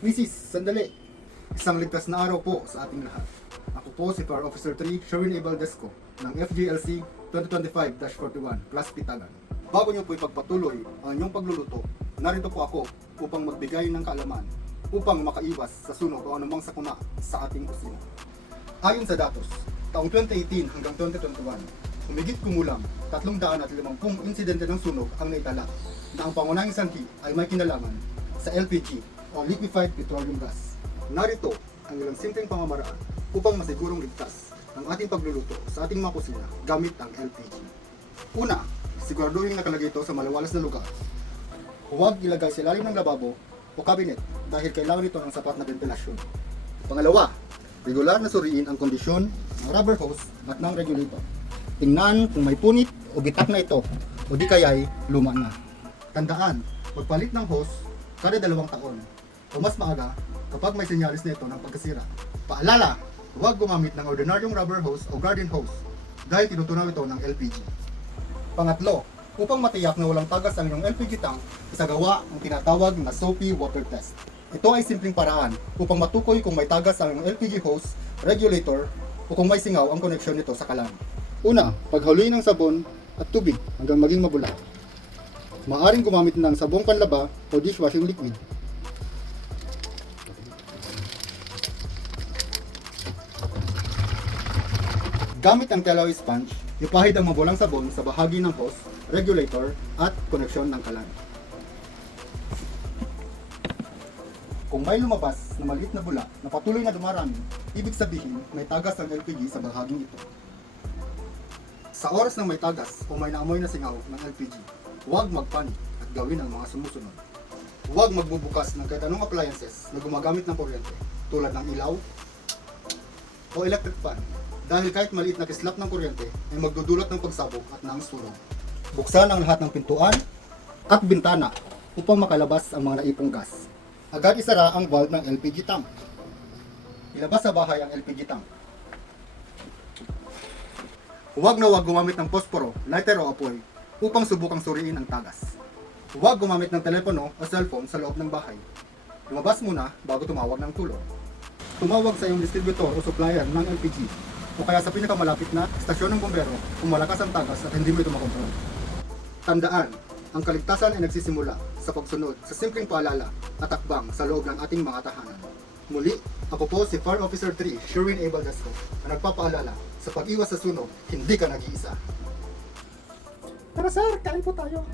Mrs. Sandali, isang ligtas na araw po sa ating lahat. Ako po si Fire Officer 3, Sherwin A. Valdesco ng FGLC 2025-41 plus Pitagan. Bago niyo po ipagpatuloy ang inyong pagluluto, narito po ako upang magbigay ng kaalaman upang makaiwas sa sunog o anumang sakuna sa ating kusina. Ayon sa datos, taong 2018 hanggang 2021, humigit kumulang 350 insidente ng sunog ang naitala na ang pangunahing sangki ay may kinalaman sa LPG o liquefied petroleum gas. Narito ang ilang simpleng pamamaraan upang masigurong ligtas ang ating pagluluto sa ating mga kusina gamit ang LPG. Una, siguraduhin nakalagay ito sa malawalas na lugar. Huwag ilagay sa ilalim ng lababo o cabinet dahil kailangan ito ng sapat na ventilasyon. Pangalawa, regular na suriin ang kondisyon ng rubber hose at ng regulator. Tingnan kung may punit o bitak na ito o di kaya'y luma na. Tandaan, magpalit ng hose kada 2 taon o mas maaga kapag may senyalis na ito ng pagkasira. Paalala, huwag gumamit ng ordinaryong rubber hose o garden hose dahil tinutunaw ito ng LPG. Pangatlo, upang matiyak na walang tagas ang inyong LPG tank, isagawa ang tinatawag na SOPI water test. Ito ay simpleng paraan upang matukoy kung may tagas ang inyong LPG hose, regulator, o kung may singaw ang koneksyon nito sa kalan. Una, paghaluin ng sabon at tubig hanggang maging mabula. Maaring gumamit ng sabong panlaba o dishwashing liquid. Gamit ang Teloy sponge, ipahid ang mabulang sabon sa bahagi ng hose, regulator, at koneksyon ng kalan. Kung may lumabas na maliit na bula na patuloy na dumarami, ibig sabihin may tagas ang LPG sa bahaging ito. Sa oras ng may tagas o may naamoy na singaw ng LPG, huwag magpanik at gawin ang mga sumusunod. Huwag magbubukas ng kahit anong appliances na gumagamit ng kuryente tulad ng ilaw o electric fan dahil kahit maliit na kislap ng kuryente ay magdudulot ng pagsabog at ng sunog. Buksan ang lahat ng pintuan at bintana upang makalabas ang mga naipong gas. Agad isara ang valve ng LPG tank. Ilabas sa bahay ang LPG tank. Huwag na huwag gumamit ng posporo, lighter o apoy upang subukang suriin ang tagas. Huwag gumamit ng telepono o cellphone sa loob ng bahay. Lumabas muna bago tumawag ng tulong. Tumawag sa iyong distributor o supplier ng LPG o kaya sa pinakamalapit na istasyon ng bumbero kung malakas ang tagas at hindi mo ito makontrol. Tandaan, ang kaligtasan ay nagsisimula sa pagsunod sa simpleng paalala at akbang sa loob ng ating mga tahanan. Muli, ako po si Fire Officer 3, Sherwin A. Valdesco, na nagpapaalala sa pag-iwas sa sunog, hindi ka nag-iisa. Tara sir, kain po tayo.